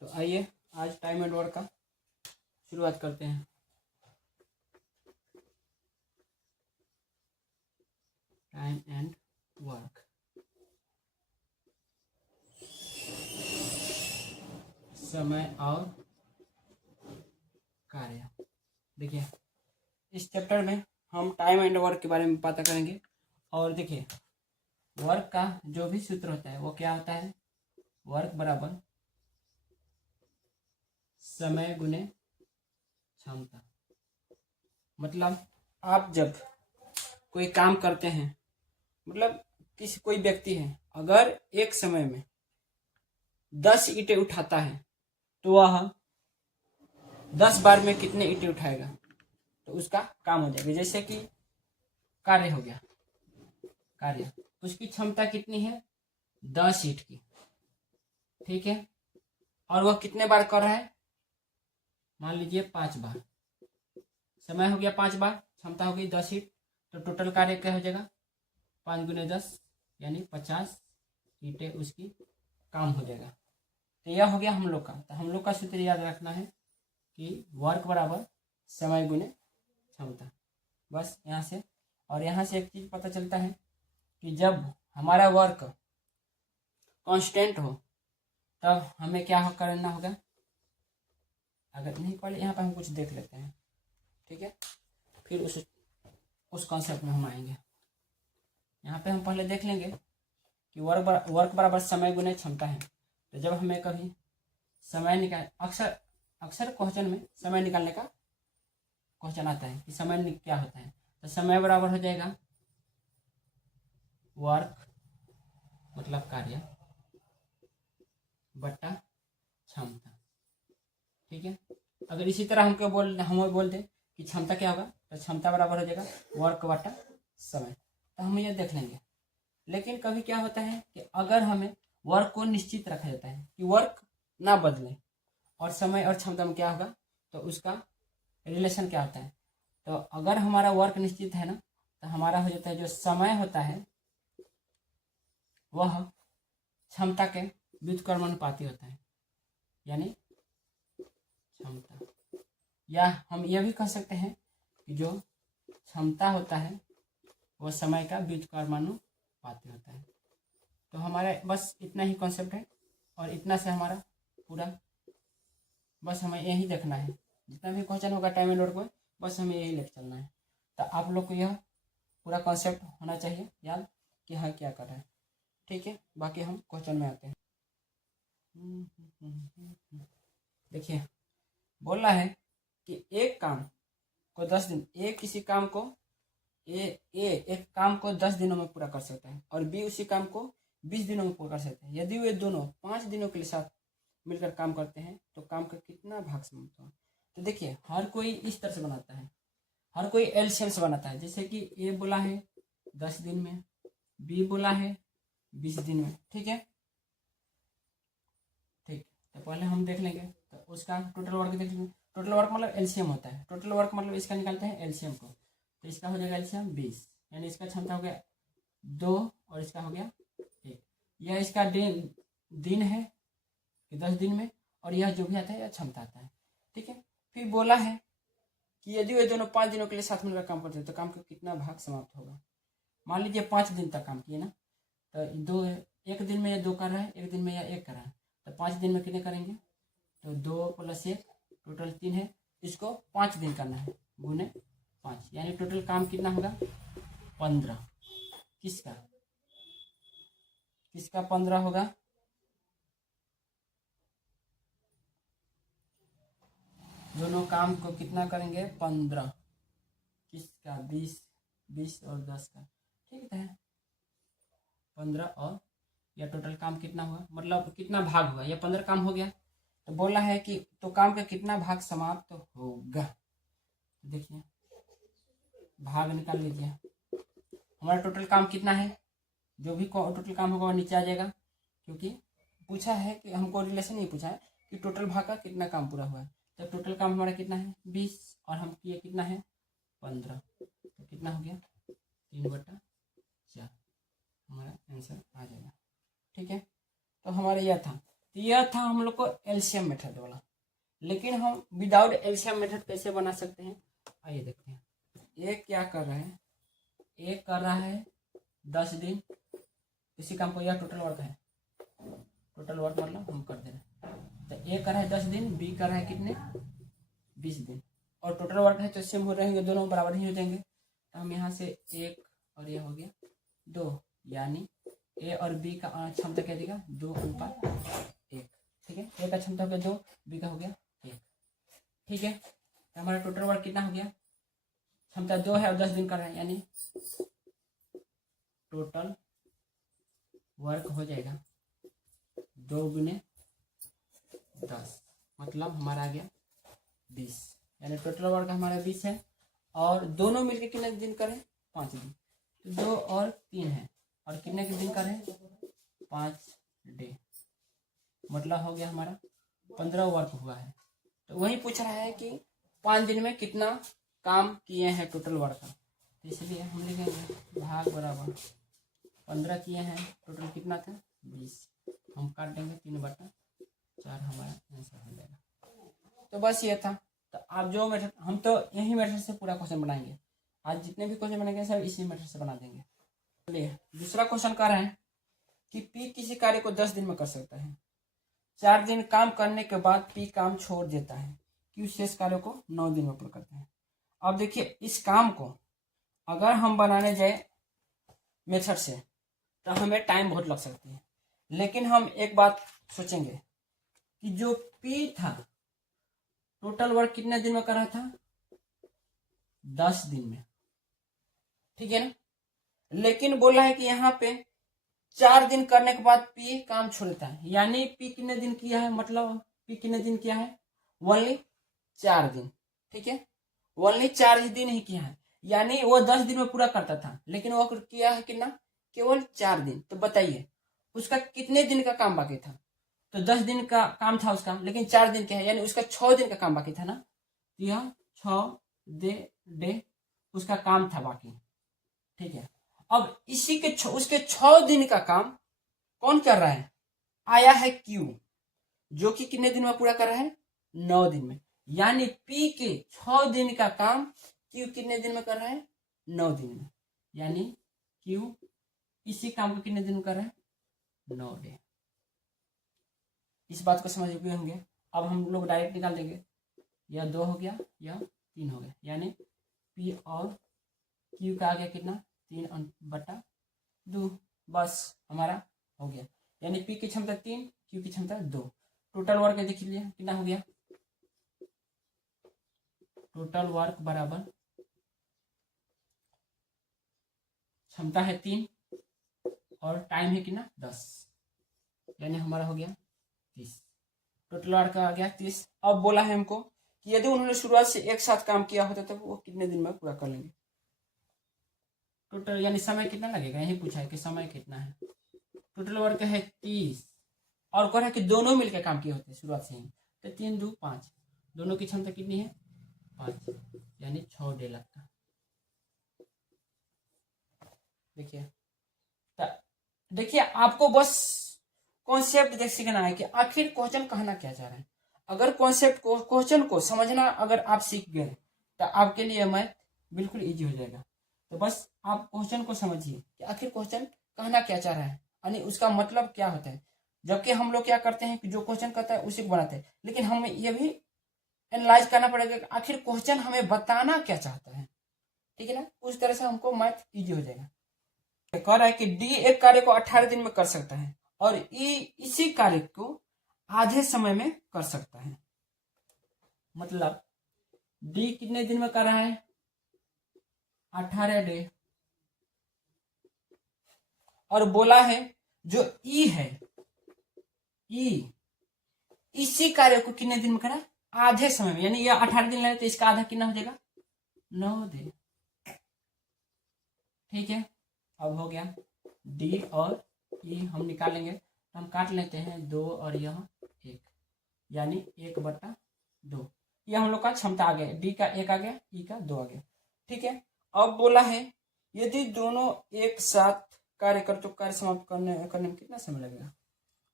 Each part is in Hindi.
तो आइए आज टाइम एंड वर्क का शुरुआत करते हैं। टाइम एंड वर्क, समय और कार्य। देखिए इस चैप्टर में हम टाइम एंड वर्क के बारे में पता करेंगे। और देखिए वर्क का जो भी सूत्र होता है वो क्या होता है, वर्क बराबर समय गुने क्षमता। मतलब आप जब कोई काम करते हैं, मतलब कोई व्यक्ति है अगर एक समय में 10 ईंटें उठाता है तो वह 10 बार में कितने ईंटें उठाएगा, तो उसका काम हो जाएगा। जैसे कि कार्य हो गया, कार्य उसकी क्षमता कितनी है 10 ईंट की, ठीक है। और वह कितने बार कर रहा है, मान लीजिए 5 बार। समय हो गया 5 बार, क्षमता हो गई 10 ईंट, तो टोटल कार्य क्या हो जाएगा 5 गुने 10 यानी 50 ईंटें उसकी काम हो जाएगा। तो यह हो गया हम लोग का। तो हम लोग का सूत्र याद रखना है कि वर्क बराबर समय गुने क्षमता, बस यहाँ से। और यहाँ से एक चीज पता चलता है कि जब हमारा वर्क कांस्टेंट हो तब हमें क्या करना होगा। अगर नहीं, पहले यहाँ पर हम कुछ देख लेते हैं, ठीक है, फिर उस कॉन्सेप्ट में हम आएंगे। यहाँ पे हम पहले देख लेंगे कि वर्क बराबर समय गुने क्षमता है। तो जब हमें कभी समय निकाल, अक्सर क्वेश्चन में समय निकालने का क्वेश्चन आता है कि समय क्या होता है, तो समय बराबर हो जाएगा वर्क मतलब कार्य बट्टा क्षमता, ठीक है। अगर इसी तरह हम बोल दें कि क्षमता क्या होगा, तो क्षमता बराबर हो जाएगा वर्क बट्टा समय, तो हम ये देख लेंगे। लेकिन कभी क्या होता है कि अगर हमें वर्क को निश्चित रखा जाता है कि वर्क ना बदले और समय और क्षमता में क्या होगा, तो उसका रिलेशन क्या होता है। तो अगर हमारा वर्क निश्चित है ना, तो हमारा हो जाता है जो समय होता है वह क्षमता के व्युत्क्रमानुपाती होता है, यानी क्षमता। या हम यह भी कह सकते हैं कि जो क्षमता होता है वह समय का व्युत्क्रमानुपाती होता है। तो हमारा बस इतना ही कॉन्सेप्ट है और इतना से हमारा पूरा, बस हमें यही देखना है। जितना भी क्वेश्चन होगा टाइम एंड वर्क में बस हमें यही लेकर चलना है। तो आप लोग को यह पूरा कॉन्सेप्ट होना चाहिए याद कि हाँ क्या कर रहे हैं, ठीक है। बाकी हम क्वेश्चन में आते हैं। देखिए बोल रहा है कि एक काम को 10 दिन, किसी काम को एक काम को 10 दिनों में पूरा कर सकता है और बी उसी काम को 20 दिनों में पूरा कर सकते हैं। यदि वे दोनों 5 दिनों के लिए साथ मिलकर काम करते हैं तो काम का कितना भाग समाप्त होगा। तो देखिए हर कोई इस तरह से बनाता है, हर कोई एलसीएम से बनाता है। जैसे कि ए बोला है 10 दिन में, बी बोला है 20 दिन में, ठीक है। ठीक, तो पहले हम देख लेंगे तो उसका टोटल वर्क देख लेंगे। टोटल वर्क मतलब एलसीएम होता है, टोटल वर्क मतलब इसका निकालते हैं एलसीएम को, तो इसका हो जाएगा एलसीएम 20, यानी इसका क्षमता हो गया 2 और इसका हो गया 1। यह इसका दिन है कि 10 दिन में, और यह जो भी आता है यह क्षमता आता है, ठीक है। फिर बोला है कि यदि वे दोनों 5 दिनों के लिए साथ मिलकर काम करते हैं तो काम का कितना भाग समाप्त होगा। मान लीजिए 5 दिन तक काम किए ना, तो एक दिन में यह 2 कर रहा है, एक दिन में यह 1 कर रहा है, तो 5 दिन में कितने करेंगे, तो 2 + 1 टोटल 3 है। इसको 5 दिन करना है गुने 5, यानी टोटल काम कितना होगा 15। किसका 15 होगा, दोनों काम को कितना करेंगे 15, किसका 20 और 10 का, ठीक है 15। और या टोटल काम कितना हुआ, मतलब कितना भाग हुआ, या 15 काम हो गया। तो बोला है कि तो काम का कितना भाग समाप्त होगा। देखिए भाग निकाल लीजिए, हमारा टोटल काम कितना है, जो भी टोटल काम होगा वो नीचे आ जाएगा, क्योंकि पूछा है कि हमको रिलेशन नहीं पूछा है कि टोटल भाग का कितना काम पूरा हुआ है। तो टोटल काम हमारा कितना है 20 और हम किए कितना है 15, तो कितना हो गया 3/4, हमारा आंसर आ जाएगा, ठीक है। तो हमारा यह था तो यह था हम लोग को एलसीएम मेथड वाला। लेकिन हम विदाउट एलसीएम मेथड कैसे बना सकते हैं, आइए देखते हैं। एक क्या कर रहे हैं, एक कर रहा है 10 दिन, इसी काम को, यह टोटल वर्क है, टोटल वर्क मतलब हम कर दे रहे हैं। तो ए कर रहा है 10 दिन, बी कर रहा है कितने 20 दिन, और टोटल वर्क है तो सेम हो रहेंगे, दोनों बराबर ही हो जाएंगे। तो हम यहाँ से 1 और ये हो गया 2, यानी ए और बी का क्षमता क्या देगा 2:1। ठीक है, ए का क्षमता हो गया 2, बी का हो गया 1। ठीक है, तो हमारा टोटल वर्क कितना हो गया, क्षमता 2 है और 10 दिन कर रहा है, यानी टोटल वर्क हो जाएगा 2 गुने 10, मतलब हमारा आ गया 20, यानी टोटल वर्क हमारा 20 है। और दोनों मिलके कितने दिन करें 5 दिन, तो 2 और 3 है, और कितने के दिन करें 5 डे, मतलब हो गया हमारा 15 वर्क हुआ है। तो वही पूछ रहा है कि 5 दिन में कितना काम किए हैं टोटल वर्क का, तो इसलिए हम लिखेंगे भाग बराबर 15 किए हैं, टोटल कितना था 20, हम काट देंगे 3/4, हमारा आंसर हो जाएगा। तो बस ये था। तो आप जो मेथड, हम तो यही मेथड से पूरा क्वेश्चन बनाएंगे, आज जितने भी क्वेश्चन बनेंगे सब इसी मेथड से बना देंगे। चलिए दूसरा क्वेश्चन कर रहे हैं कि पी किसी कार्य को 10 दिन में कर सकता है, 4 दिन काम करने के बाद पी काम छोड़ देता है, क्यू शेष कार्य को 9 दिन में पूरा करता है। अब देखिए इस काम को अगर हम बनाने जाए मेथड से तो हमें टाइम बहुत लग सकती है, लेकिन हम एक बात सोचेंगे कि जो पी था टोटल वर्क कितने दिन में कर रहा था 10 दिन में, ठीक है ना। लेकिन बोला है कि यहाँ पे 4 दिन करने के बाद पी काम छोड़ता है, यानी पी कितने दिन किया है, मतलब पी कितने दिन किया है ओनली 4 दिन, ठीक है, ओनली 4 दिन ही किया है, यानी वो 10 दिन में पूरा करता था, लेकिन वो किया है कितना केवल 4 दिन। तो बताइए उसका कितने दिन का काम बाकी था, तो 10 दिन का काम था उसका, लेकिन 4 दिन का है, यानी उसका 6 दिन का काम बाकी था ना, यह 6 डे उसका काम था बाकी, ठीक है। अब इसी के उसके 6 दिन का काम कौन कर रहा है, आया है क्यू, जो कि कितने दिन में पूरा कर रहा है 9 दिन में, यानी पी के 6 दिन का काम क्यू कितने दिन में कर रहा है 9 दिन में, यानी क्यू इसी काम को कितने दिन में कर रहा है 9 डे। इस बात को समझ गए होंगे। अब हम लोग डायरेक्ट निकाल देंगे, यह 2 हो गया, यह 3 हो गया, यानी पी और क्यू का आ गया कितना 3/2, बस हमारा हो गया, यानी पी की क्षमता 3, क्यू की क्षमता 2। टोटल वर्क देख लीजिए कितना हो गया, टोटल वर्क बराबर क्षमता है 3 और टाइम है कितना 10, यानी हमारा हो गया 30, टोटल वर्क आ गया 30। अब बोला है हमको कि यदि उन्होंने शुरुआत से एक साथ काम किया होता तो वो कितने दिन में पूरा कर लेंगे टोटल, यानी समय कितना लगेगा, यही पूछा है कि समय कितना है। टोटल वर्क है 30 और कह रहा है कि दोनों मिलकर काम किए होते हैं शुरुआत से ही, तो 3 2 5, दोनों की क्षमता कितनी है 5, यानी 6 डे लगता। देखिए आपको बस कॉन्सेप्ट देख सीखना है कि आखिर क्वेश्चन कहना क्या चाह रहा है। अगर कॉन्सेप्ट को, क्वेश्चन को समझना अगर आप सीख गए तो आपके लिए मैथ बिल्कुल इजी हो जाएगा। तो बस आप क्वेश्चन को समझिए कि आखिर क्वेश्चन कहना क्या चाह रहा है, यानी उसका मतलब क्या होता है। जबकि हम लोग क्या करते हैं कि जो क्वेश्चन कहता है उसी को बनाते हैं, लेकिन हमें यह भी एनालाइज करना पड़ेगा कि आखिर क्वेश्चन हमें बताना क्या चाहता है, ठीक है ना। उस तरह से हमको मैथ इजी हो जाएगा। कह रहा है कि डी एक कार्य को 18 दिन में कर सकता है और ई इसी कार्य को आधे समय में कर सकता है, मतलब डी कितने दिन में कर रहा है 18 डे, और बोला है जो ई है, ई इसी कार्य को कितने दिन में करा आधे समय में, यानी ये 18 दिन लगे तो इसका आधा कितना हो जाएगा 9 दिन, ठीक है। अब हो गया डी और ई हम निकालेंगे, तो हम काट लेते हैं 2 और यह 1, यानी 1/2, यह हम लोग का क्षमता आ गया, डी का 1 आ गया, ई का 2 आ गया, ठीक है। अब बोला है यदि दोनों एक साथ कार्य कर तो कार्य समाप्त करने में कितना समय लगेगा,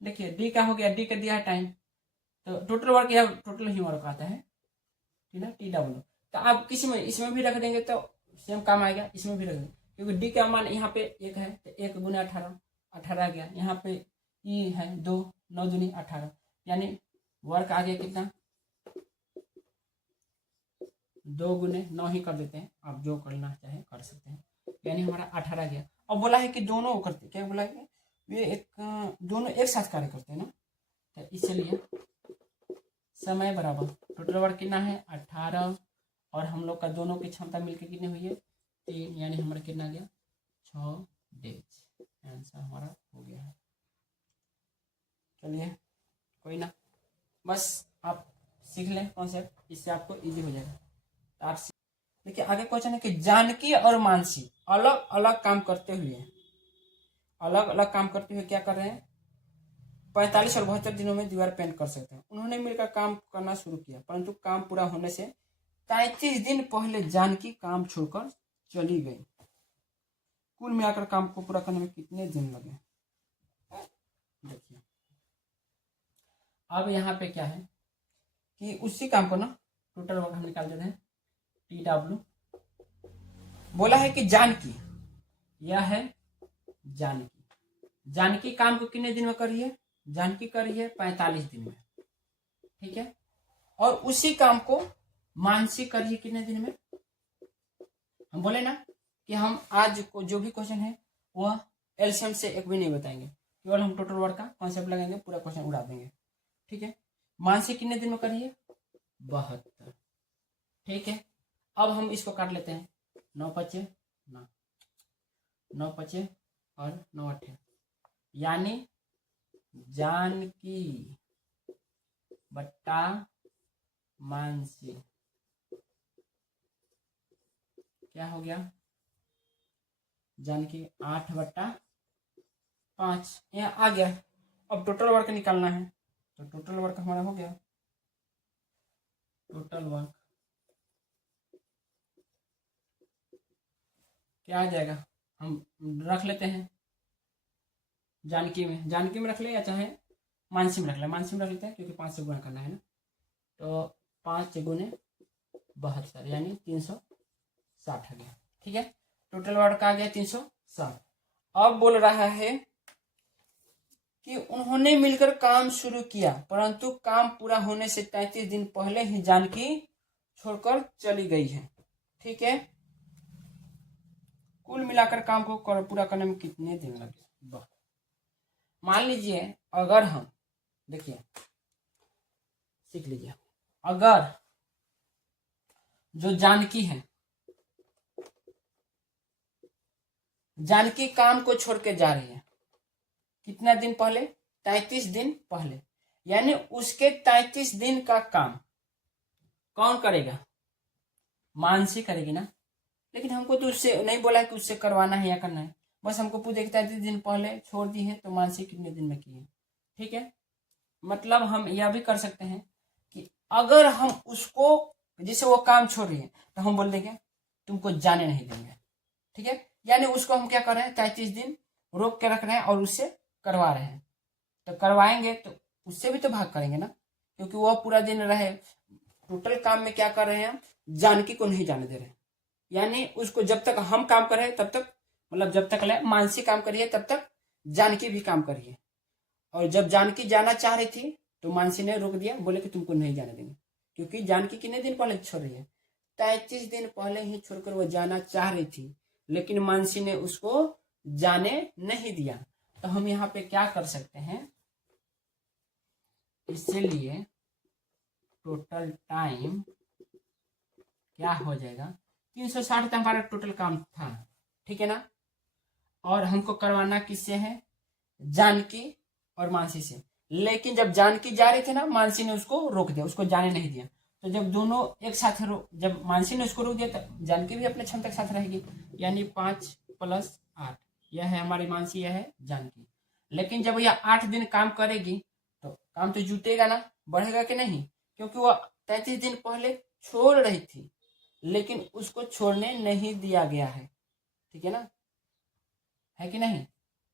देखिए डी का हो गया, डी का दिया है टाइम, तो टोटल वर्क या टोटल ही वर्क आता है, ठीक है, TW। तो आप किसी में इसमें भी रख देंगे तो सेम काम आएगा, इसमें भी रख देंगे, क्योंकि डी का मान यहाँ पे 1 है तो 1 गुना 18, 18 आ गया। यहाँ पे ई है 2, 9 दूनी 18, यानी वर्क आ गया कितना, 2 गुने 9 ही कर देते हैं, आप जो करना चाहे कर सकते हैं, यानी हमारा 18 गया। अब बोला है कि दोनों करते, क्या बोला है, ये एक दोनों एक साथ कार्य करते हैं ना, तो इसलिए समय बराबर टोटल वर्क कितना है 18, और हम लोग का दोनों की क्षमता मिलकर कितनी हुई है 3, यानी हमारा कितना गया 6 डेज। आंसर हमारा हो गया है। चलिए कोई ना, बस आप सीख लें कॉन्सेप्ट, इससे आपको इजी हो जाएगा। तो आप देखिए आगे क्वेश्चन है कि जानकी और मानसी अलग अलग काम करते हुए क्या कर रहे हैं, 45 और 72 दिनों में दीवार पेंट कर सकते हैं। उन्होंने मिलकर काम करना शुरू किया, परंतु काम पूरा होने से 33 दिन पहले जानकी काम छोड़कर चली गई। कुल मिलाकर काम को पूरा करने में कितने दिन लगे। देखिए अब यहाँ पे क्या है कि उसी काम को ना टोटल वर्क हम निकाल देते हैं, TW। बोला है कि जानकी, यह है जानकी काम को कितने दिन में करी है, जानकी करी है 45 दिन में, ठीक है, और उसी काम को मानसी करिए कितने दिन में। हम बोले ना कि हम आज को जो भी क्वेश्चन है वह एलसीएम से एक भी नहीं बताएंगे, केवल हम टोटल वर्क का कॉन्सेप्ट लगाएंगे, पूरा क्वेश्चन उड़ा देंगे, ठीक है। मानसी कितने दिन में करिए 72, ठीक है। अब हम इसको काट लेते हैं, 9 पचे 9 पचे और 9 अठे, यानी जानकी बट्टा मानसी क्या हो गया, जानकी 8/5 यहाँ आ गया। अब टोटल वर्क निकालना है, तो टोटल वर्क हमारा हो गया, टोटल वर्क क्या आ जाएगा, हम रख लेते हैं जानकी में रख ले, या चाहे मानसी में रख ले, मानसी में रख लेते हैं क्योंकि 5 से गुणा करना है ना, तो 5 गुने 72 यानी 360 आ गया, ठीक है। टोटल वर्क आ गया 360। अब बोल रहा है कि उन्होंने मिलकर काम शुरू किया, परंतु काम पूरा होने से 33 दिन पहले ही जानकी छोड़कर चली गई है, ठीक है। कुल मिलाकर काम को पूरा करने में कितने दिन लगे। मान लीजिए अगर हम देखिए सीख लीजिए, अगर जो जानकी है, जानकी काम को छोड़ के जा रही है कितना दिन पहले, 33 दिन पहले, यानी उसके 33 दिन का काम कौन करेगा, मानसी करेगी ना। लेकिन हमको तो उससे नहीं बोला कि उससे करवाना है या करना है, बस हमको पूछे 33 दिन पहले छोड़ दी है तो मानसी कितने दिन में की है, ठीक है। मतलब हम यह भी कर सकते हैं कि अगर हम उसको, जैसे वो काम छोड़ रही है तो हम बोल देंगे तुमको जाने नहीं देंगे, ठीक है। यानी उसको हम क्या कर रहे हैं, 33 दिन रोक के रख रहे हैं और उससे करवा रहे हैं। तो करवाएंगे तो उससे भी तो भाग करेंगे ना, क्योंकि वह पूरा दिन रहे। टोटल काम में क्या कर रहे हैं, जानकी को नहीं जाने दे रहे हैं, यानी उसको जब तक हम काम कर रहे हैं तब तक, मतलब जब तक मानसी काम करिए तब तक जानकी भी काम करिए। और जब जानकी जाना चाह रही थी तो मानसी ने रोक दिया, बोले कि तुमको नहीं जाने देंगे, क्योंकि जानकी कितने दिन पहले छोड़ रही है, 33 दिन पहले ही छोड़कर वो जाना चाह रही थी, लेकिन मानसी ने उसको जाने नहीं दिया। तो हम यहाँ पे क्या कर सकते हैं, इसीलिए टोटल टाइम क्या हो जाएगा, 360 तक हमारा टोटल काम था, ठीक है ना। और हमको करवाना किससे है, जानकी और मानसी से। लेकिन जब जानकी जा रही थी ना, मानसी ने उसको रोक दिया, उसको जाने नहीं दिया। तो जब दोनों एक साथ जब मानसी ने उसको रोक दिया तो जानकी भी अपने क्षमता के साथ रहेगी, यानी 5 + 8, यह है हमारी मानसी, यह है जानकी। लेकिन जब यह 8 दिन काम करेगी तो काम तो जुटेगा ना, बढ़ेगा कि नहीं, क्योंकि वह 33 दिन पहले छोड़ रही थी लेकिन उसको छोड़ने नहीं दिया गया है, ठीक है ना, है कि नहीं।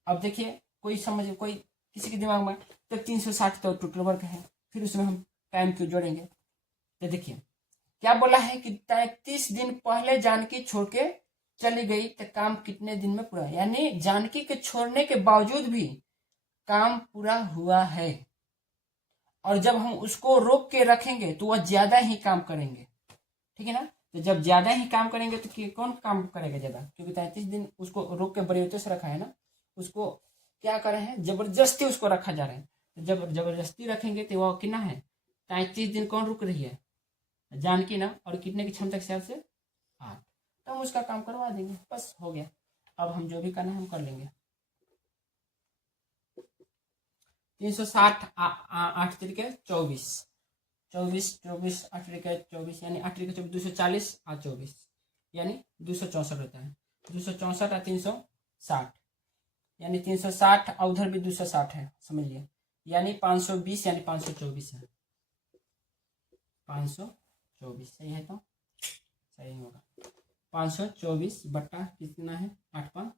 अब देखिए कोई समझ, कोई किसी के दिमाग में तो 360 तो टोटल वर्क है, फिर उसमें हम टाइम क्यों जोड़ेंगे। तो देखिए क्या बोला है कि 33 दिन पहले जानकी छोड़ के चली गई तो काम कितने दिन में पूरा, यानी जानकी के छोड़ने के बावजूद भी काम पूरा हुआ है, और जब हम उसको रोक के रखेंगे तो वह ज्यादा ही काम करेंगे, ठीक है ना। तो जब ज्यादा ही काम करेंगे तो कौन काम करेगा ज्यादा, क्योंकि 33 दिन उसको रोक के बरियते से रखा है ना, उसको क्या कर रहे हैं, जबरदस्ती उसको रखा जा रहा है। तो जब जबरदस्ती रखेंगे तो वह कितना है, 33 दिन कौन रुक रही है, जानकी ना, और कितने की क्षमता के हिसाब से 8, तो हम उसका काम करवा देंगे, बस हो गया। अब हम जो भी करना है हम कर लेंगे। 360 8 तरीके 24, 24 8 तरीके 24, यानी 8 तरीके 24 240 और 24 यानी 264 होता है। 264 और 360 यानी 360 और उधर भी 260 है, समझिए, यानी 520 यानी 524 है। 524 सही है, तो सही होगा 524 बट्टा कितना है 8 5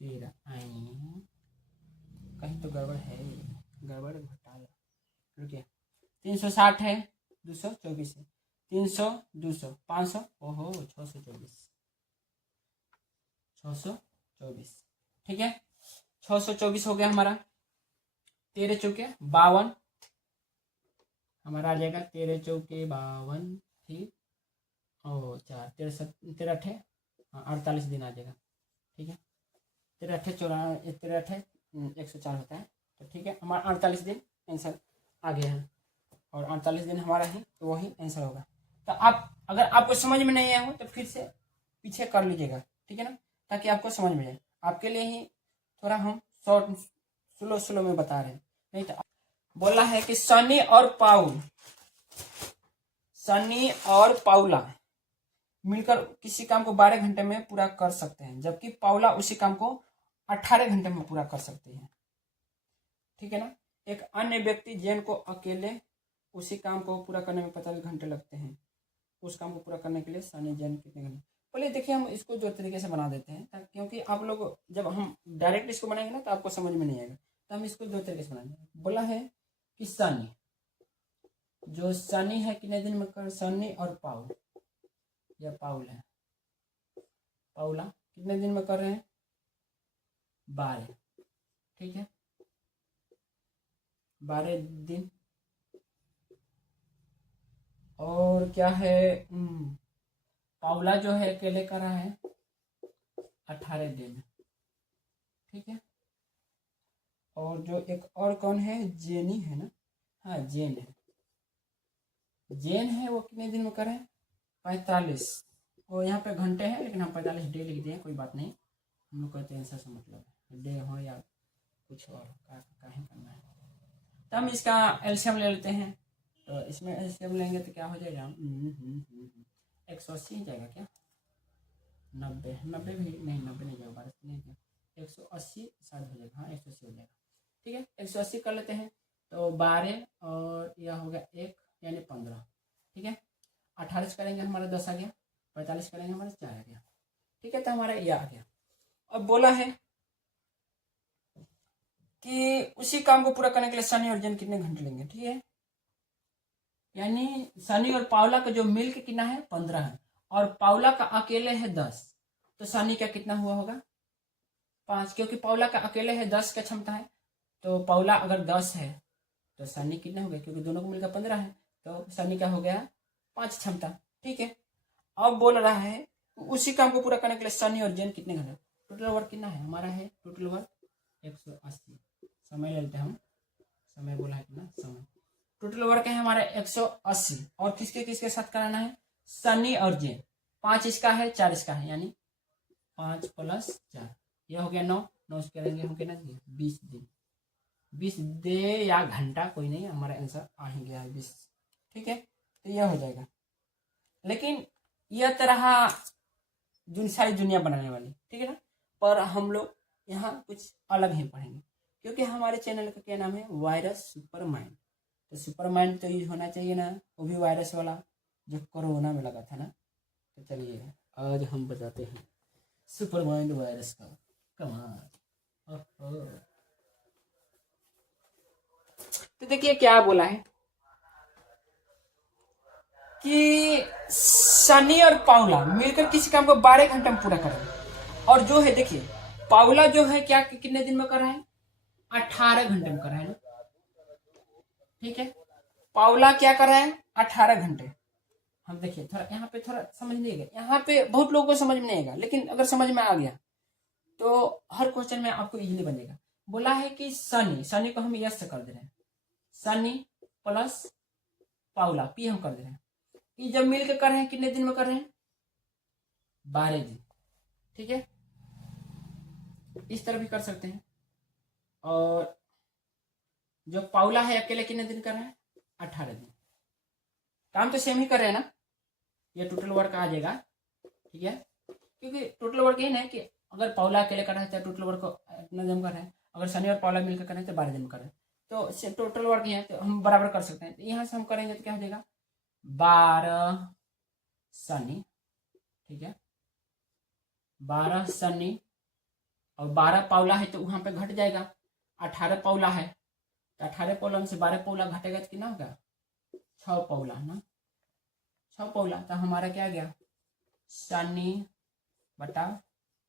13, कहीं तो गड़बड़ है, गड़बड़ घोटाला। रुकिए 360 है 224 है, 300 200 500 ओहो 624 624, ठीक है 624 हो गया हमारा। 13 चौके 52 हमारा आ जाएगा, 13 चौके 52, ठीक, और 4 13 अठे 48 दिन आ जाएगा, ठीक है 13 अठे 104 होता है, तो ठीक है हमारा 48 दिन आंसर आ गया है, और 48 दिन हमारा ही तो वही आंसर होगा। तो आप अगर आपको समझ में नहीं आया हो तो फिर से पीछे कर लीजिएगा, ठीक है ना, ताकि आपको समझ में जाए। आपके लिए ही थोड़ा हम शॉर्ट स्लो में बता रहे हैं, नहीं तो बोला है कि सनी और पाउला मिलकर किसी काम को 12 घंटे में पूरा कर सकते हैं, जबकि पाउला उसी काम को 18 घंटे में पूरा कर सकती है, ठीक है ना। एक अन्य व्यक्ति जेन को अकेले उसी काम को पूरा करने में 45 घंटे लगते हैं, उस काम को पूरा करने के लिए सनी जेन कितने घंटे। पहले देखिए हम इसको दो तरीके से बना देते हैं, क्योंकि आप लोग जब हम डायरेक्ट इसको बनाएंगे ना तो आपको समझ में नहीं आएगा, तो हम इसको दो तरीके से बनाएंगे। बोला है कि सनी है कितने दिन में कर, सनी और पाउल या पाउल है, पाउला कितने दिन में कर रहे हैं 12, ठीक है 12 दिन। और क्या है, पाउला जो है अकेले कर रहा है 18 दिन, ठीक है। और जो एक और कौन है, जेनी है ना, हाँ जेन है वो कितने दिन में कर रहे हैं 45, और यहाँ पे घंटे हैं लेकिन हम 45 डे लिख दिए, कोई बात नहीं, हम लोग कहते हैं ऐसा से मतलब है डे हो या कुछ और काहे करना है। तो हम इसका एल्शियम ले लेते हैं, तो इसमें एल्शियम लेंगे तो क्या हो जाएगा 180 जाएगा क्या, 90 भी नहीं, 90 नहीं जाएगा, 12 नहीं जाएगा, 180 शायद हो जाएगा, हाँ 180 हो जाएगा, ठीक है 180 कर लेते हैं। तो 12 और यह हो गया 1 यानी 15, ठीक है 28 करेंगे हमारा 10 आ गया, 45 करेंगे हमारा 4 आ गया, ठीक है तो हमारा यह आ गया। अब बोला है कि उसी काम को पूरा करने के लिए सनी और जेन कितने घंटे लेंगे, ठीक है, यानी सनी और पावला का जो मिल के कितना है 15 है, और पावला का अकेले है 10, तो सनी का कितना हुआ होगा 5, क्योंकि पावला का अकेले है 10 का क्षमता है, तो पावला अगर 10 है तो सनी कितना हो गया, क्योंकि दोनों को मिलकर 15 है, तो सनी का हो गया 5 क्षमता, ठीक है। अब बोल रहा है उसी काम को पूरा करने के लिए सनी और जेन कितने घंटे, टोटल वर्क कितना है हमारा, है टोटल वर्क 180, समय ले लेते हैं हम, समय बोला है कितना समय, टोटल वर्क है हमारा 180, और किसके किसके साथ कराना है, सनी और जेन, 5 इसका है 4 इसका है, यानी 5 + 4 यह हो गया 9 करेंगे हम कितना 20 दिन, 20 दे या घंटा कोई नहीं, हमारा आंसर आ ही गया है 20, ठीक है तो यह हो जाएगा। लेकिन यह तरह सारी दुनिया बनाने वाली, ठीक है ना, पर हम लोग यहाँ कुछ अलग ही पढ़ेंगे, क्योंकि हमारे चैनल का क्या नाम है, वायरस सुपर माइंड, तो सुपर माइंड तो यूज होना चाहिए ना, वो भी वायरस वाला जो कोरोना में लगा था ना। तो चलिए आज हम बताते हैं सुपर माइंड वायरस का कमाल। तो देखिए क्या बोला है कि सनी और पाउला मिलकर किसी काम को 12 घंटे में पूरा करें। और जो है देखिए पाउला जो है क्या कितने दिन में कर रहा है, 18 घंटे में कर रहा है ना। ठीक है, पाउला क्या कर रहा है, 18 घंटे। हम देखिए थोड़ा यहाँ पे थोड़ा समझ नहीं आएगा, यहाँ पे बहुत लोगों को समझ में नहीं आएगा, लेकिन अगर समझ में आ गया तो हर क्वेश्चन में आपको इजीली बनेगा। बोला है कि सनी, सनी को हम यस से कर दे रहे हैं, सनी प्लस पाउला पी हम कर दे रहे हैं। ये जब मिल के कर रहे हैं कितने दिन में कर रहे हैं, 12 दिन। ठीक है, इस तरह भी कर सकते हैं। और जो पाउला है अकेले कितने दिन कर रहे हैं, 18 दिन। काम तो सेम ही कर रहे हैं ना, ये टोटल वर्क आ जाएगा। ठीक है, क्योंकि टोटल वर्क ये ना कि अगर पाउला अकेले कर रहा है तो टोटल वर्क इतना दिन कर रहे हैं, अगर सनी और पाउला मिलकर कर रहे हैं तो 12 दिन कर रहे हैं, तो टोटल वर्क है तो हम बराबर कर सकते हैं। तो यहाँ से हम करेंगे तो क्या हो जाएगा, 12 सनी, ठीक है, 12 सनी और 12 पाउला है तो वहां पे घट जाएगा, 18 पाउला है तो 18 पाउला में से 12 पाउला घटेगा तो कितना होगा, 6 पाउला ना, 6 पाउला। तो हमारा क्या गया, सनी बटा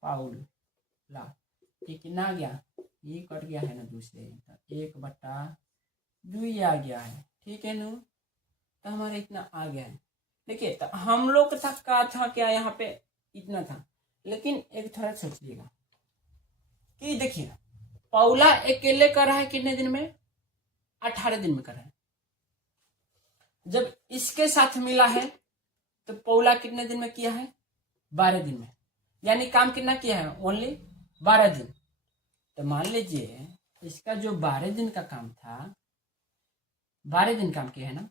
पाउला, ये कितना आ गया, ये कट गया है ना दूसरे, तो 1/2 आ गया है। ठीक है ना, तो हमारा इतना आ गया है। देखिए तो हम लोग तक का था क्या, यहाँ पे इतना था, लेकिन एक थोड़ा सोचिएगा कि देखिए पाउला अकेले कर रहा है कितने दिन में, 18 दिन में कर रहा है। जब इसके साथ मिला है तो पाउला कितने दिन में किया है, 12 दिन में, यानी काम कितना किया है, ओनली 12 दिन। तो मान लीजिए इसका जो 12 दिन का काम था, 12 दिन काम किया है ना,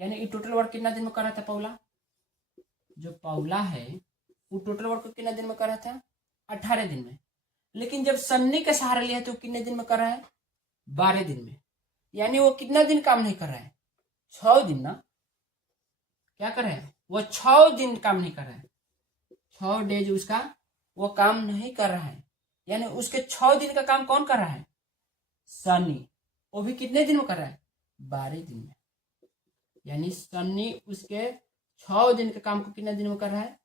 यानी ये टोटल वर्क कितना दिन में कर रहा था पाउला, जो पाउला है वो टोटल वर्क कितना दिन में कर रहा था, 18 दिन में। लेकिन जब सन्नी का सहारा लिया तो कितने दिन में कर रहा है, 12 दिन में। यानी वो कितना दिन काम नहीं कर रहा है, 6 दिन ना, क्या कर रहा है, वो 6 दिन काम नहीं कर रहा है, 6 डेज उसका वो काम नहीं कर रहा है। यानी उसके 6 दिन का काम कौन कर रहा है, सनी, वो भी कितने दिन में कर रहा है, 12 दिन में। यानी सनी उसके 6 दिन के काम को कितने दिन में कर रहा है,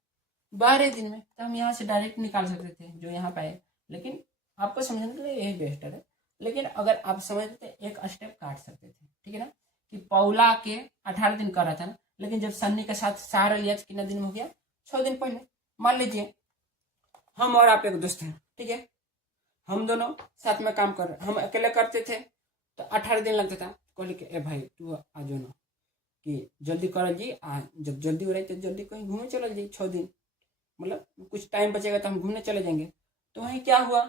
12 दिन में। तो हम यहाँ से डायरेक्ट निकाल सकते थे जो यहाँ पे है, लेकिन आपको समझने के लिए यही बेस्ट है। लेकिन अगर आप समझते थे एक स्टेप काट सकते थे, ठीक है ना, कि पाउला के 18 दिन कर रहा था ना, लेकिन जब सन्नी के साथ सहारा लिया तो कितना दिन हो गया, 6 दिन पहले। मान लीजिए हम और आप एक दोस्त हैं, ठीक है, हम दोनों साथ में काम कर रहे, हम अकेले करते थे तो 18 दिन लगता था। कहले कि ए भाई तू आ जाओ ना, कि जल्दी कर जी, जब जल्दी हो रही तो जल्दी कहीं घूमे चले जाइए, 6 दिन मतलब कुछ टाइम बचेगा तो हम घूमने चले जाएंगे। तो वहीं क्या हुआ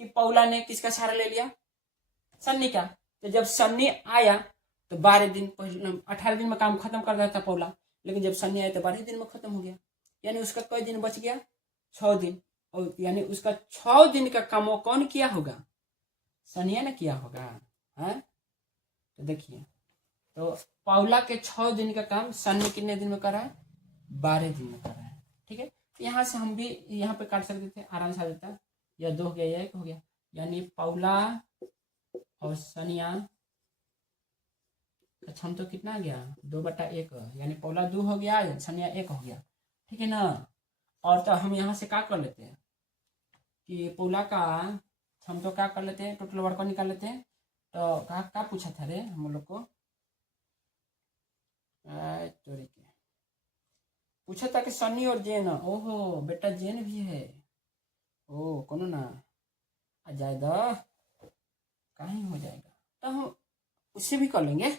कि पाउला ने किसका सहारा ले लिया, सन्नी का। तो जब सन्नी आया तो 12 दिन पहले, 18 दिन में काम खत्म कर रहा था पाउला, लेकिन जब सन्नी आया तो 12 दिन में खत्म हो गया। यानी उसका कई दिन बच गया, 6 दिन। और यानी उसका 6 दिन का काम वो कौन किया होगा, सनिया ने किया होगा, है। तो देखिए तो पाउला के 6 दिन का काम सन्नी कितने दिन में कर रहा है, 12 दिन में कर रहा है। ठीक है, यहाँ से हम भी यहाँ पे काट सकते थे, आराम से आ जाता, या 2 हो गया या 1 हो गया, यानी पाउला और सनिया का क्षम तो कितना गया, 2/1, यानी पाउला 2 हो गया, सनिया 1 हो गया। ठीक है ना। और तो हम यहाँ से क्या कर लेते हैं कि पाउला का हम तो क्या कर लेते हैं, टोटल वर्क निकाल लेते हैं। तो क्या पूछा था रे हम लोग को, चोरी के पूछा था कि सनी और जेन, ओहो बेटा जेन भी है, ओ कौन ना आ जाएगा, कहीं हो जाएगा तो हम उससे भी कर लेंगे।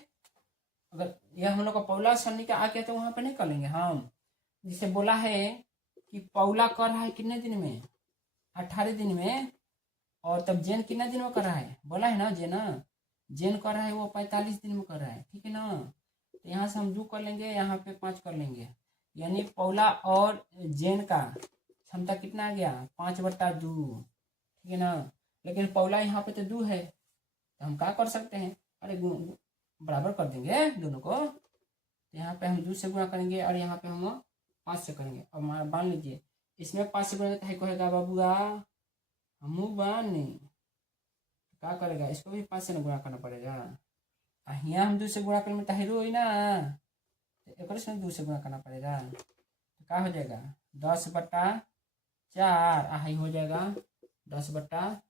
अगर यह हम लोग का पाउला सन्नी का आ गया तो वहां पे नहीं कर लेंगे हम। जिसे बोला है कि पाउला कर रहा है कितने दिन में, 18 दिन में, और तब जेन कितने दिन में कर रहा है, बोला है ना जेन कर रहा है वो 45 दिन में कर रहा है। ठीक है ना, तो यहाँ से हम 2 कर लेंगे, यहाँ पे 5 कर लेंगे, यानी पाउला और जेन का क्षमता कितना आ गया, 5/2। ठीक है ना, लेकिन पाउला यहाँ पे तो 2 है, तो हम क्या कर सकते हैं, अरे बराबर कर देंगे दोनों को। तो यहाँ पे हम 2 से गुणा करेंगे और यहाँ पे हम 5 से करेंगे। अब मान लीजिए इसमें 5 से गुणा तो कहेगा बाबूआ हम बानी, क्या करेगा, इसको भी 5 से गुणा करना पड़ेगा, यहाँ हम 2 से गुणा कर में तो हीरो हुई ना, तो एक से 2 से गुणा करना पड़ेगा। तो क्या हो जाएगा 10/4 आई हो जाएगा 10/5,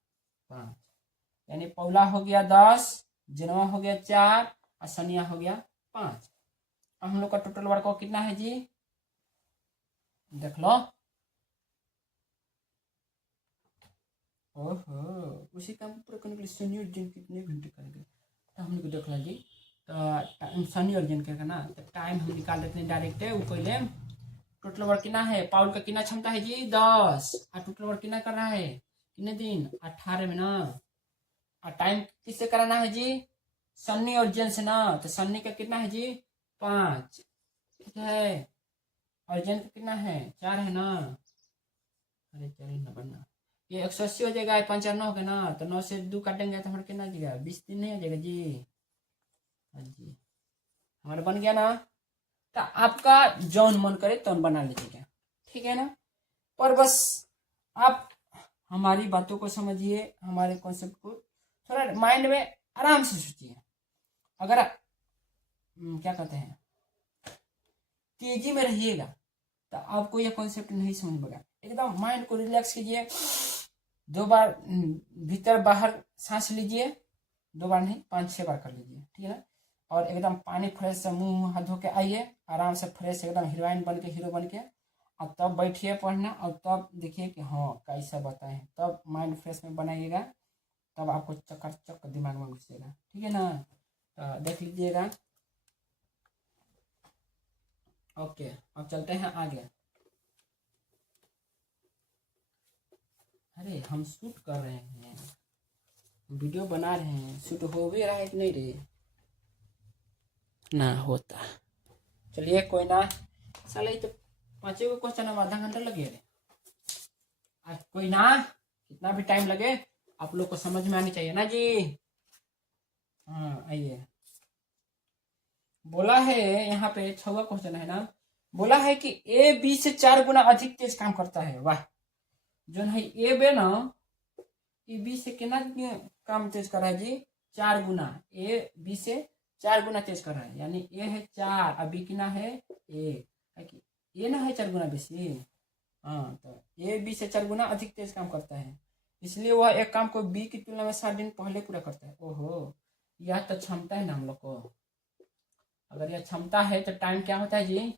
यानी पौला हो गया 10, जनवा हो गया 4 और सनिया हो गया 5। अब हम लोग का टोटल वर्क कितना है जी, देख लो। ओहो, उसी काम को पूरा करने के लिए शनि और जन कितने घंटे करेंगे, तो हम लोग देख लो जी। तो शनि और जन का ना, तो टाइम हम निकाल देते हैं डायरेक्ट है। वो पहले टोटल वर्क कितना है, पाउल का कितना क्षमता है जी 10, और टोटल वर्क कितना कर रहा है, कितने दिन 18 में ना। और टाइम किससे कराना है जी, सन्नी और जन से ना, तो सन्नी का कितना है जी 5, ठीक है, और जन का कितना है 4 है ना। अरे 4 न बनना, ये 180 हो जाएगा, 5 और 9 हो गया ना, तो 9 से 2 काटेंगे तो हमारा कितना आ जाएगा 20 दिन नहीं आ जाएगा जी। हाँ जी, हमारा बन गया ना। तो आपका जौन मन करे तौन बना लीजिएगा, ठीक है ना। पर बस आप हमारी बातों को समझिए, हमारे कॉन्सेप्ट को थोड़ा माइंड में आराम से सोचिए। अगर क्या कहते हैं तेजी में रहिएगा तो आपको यह कॉन्सेप्ट नहीं समझ में आएगा। एकदम माइंड को रिलैक्स कीजिए, 2 बार भीतर बाहर सांस लीजिए, 2 बार नहीं 5-6 बार कर लीजिए, ठीक है ना। और एकदम पानी फ्रेश से मुंह हाथ धो के आइए, आराम से फ्रेश एकदम हीरोइन बन के, हीरो बन के, और तब बैठिए पढ़ना, और तब देखिए कि हाँ कैसा बताए हैं, तब माइंड फ्रेश में बनाइएगा, तब आपको चकाचक दिमाग में घुसेगा, ठीक है ना। तो देख लीजिएगा। ओके, अब चलते हैं आगे। अरे हम शूट कर रहे हैं, वीडियो बना रहे हैं, शूट हो भी रहा है कि नहीं रे, ना होता। चलिए कोई ना, साले तो 5 को क्वेश्चन में आधा घंटा लगे रे। आज कोई ना, कितना भी टाइम लगे आप लोग को समझ में आनी चाहिए ना जी। हाँ आइए, बोला है यहाँ पे 6वां क्वेश्चन है ना, बोला है कि ए बी से 4 गुना अधिक तेज काम करता है। वाह, जो है ए बे ना, ए बी से कितना काम तेज कर रहा है जी 4 गुना, ए बी से 4 गुना तेज कर रहा है, यानी ए है 4 और बी कितना है 1, ये ना है 4 गुना बेसी। हाँ, तो ए बी से 4 गुना अधिक तेज काम करता है, इसलिए वह एक काम को बी की तुलना में 7 दिन पहले पूरा करता है। ओहो, यह तो क्षमता है ना हम लोग को। अगर यह क्षमता है तो टाइम क्या होता है जी,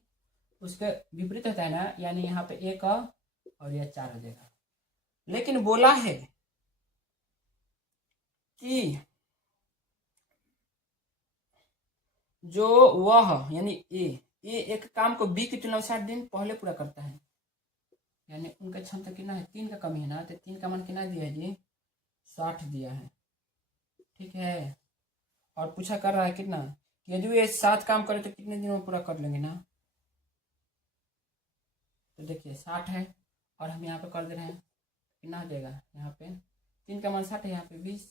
उसके विपरीत होता है ना, यानी यहाँ पे 1 और यह 4 हो जाएगा। लेकिन बोला है कि जो वह यानी ए एक काम को बी की तुलना में 7 दिन पहले पूरा करता है, यानी उनका क्षमता कितना है, 3 का कमी है ना, तो 3 का मान कितना दिया है जी 60 दिया है, ठीक है। और पूछा कर रहा है कितना, कि यदि ये 7 काम करे तो कितने दिनों में पूरा कर लेंगे ना। तो देखिए 60 है और हम यहाँ पे कर दे रहे हैं, कितना हो जाएगा, यहाँ पे 3 का मान 60 है, यहाँ पे 20,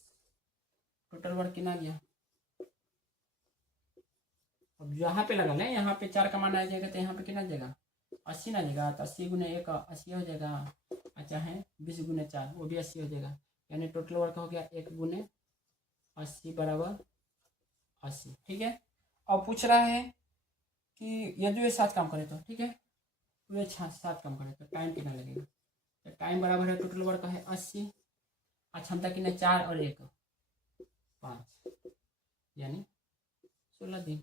टोटल वर्क कितना गया। अब यहाँ पे लगा लें, यहाँ पे 4 का मान आ जाएगा तो यहाँ पे कितना जाएगा 80 ना जाएगा, तो 80 गुने 1 80 हो जाएगा, अच्छा है 20 गुने 4 वो भी 80 हो जाएगा, यानी टोटल वर्क हो गया 1 गुने 80 बराबर 80, ठीक है। अब पूछ रहा है कि यदि ये 7 काम करे तो, ठीक है, पूरे 7 काम करे तो टाइम कितना लगेगा, तो टाइम बराबर है टोटल वर्क है 80, क्षमता कितना 4 और 1 5, यानी 16 दिन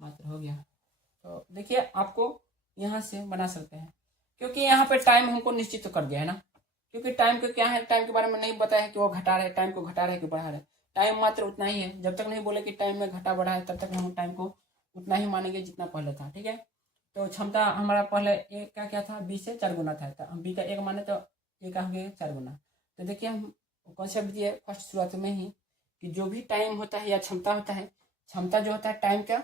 मात्र हो गया। तो देखिए आपको यहाँ से बना सकते हैं, क्योंकि यहाँ पे टाइम हमको निश्चित तो कर दिया है ना, क्योंकि टाइम को क्या है, टाइम के बारे में नहीं बताया है कि वो घटा रहे, टाइम को घटा रहे कि बढ़ा रहे, टाइम मात्र उतना ही है। जब तक नहीं बोले कि टाइम में घटा बढ़ा है तब तक हम टाइम को उतना ही मानेंगे जितना पहले था, ठीक है। तो क्षमता हमारा पहले एक का क्या था, 20 से 4 गुना था, तो हम बी का 1 माने तो ए का हो गया 4 गुना। तो देखिए हम कॉन्सेप्ट दिए फर्स्ट शुरुआत में ही कि जो भी टाइम होता है या क्षमता होता है, क्षमता जो होता है टाइम का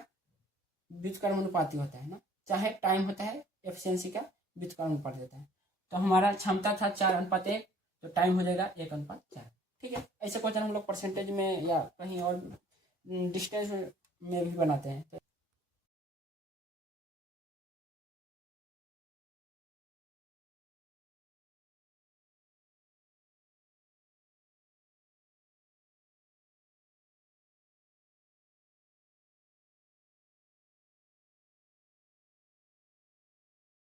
व्युत्क्रमानुपाती होता है ना, चाहे टाइम होता है एफिशिएंसी का व्युत्क्रमानुपाती होता है। तो हमारा क्षमता था 4:1, तो टाइम हो जाएगा 1:4, ठीक है। ऐसे क्वेश्चन हम लोग परसेंटेज में या कहीं और डिस्टेंस में भी बनाते हैं।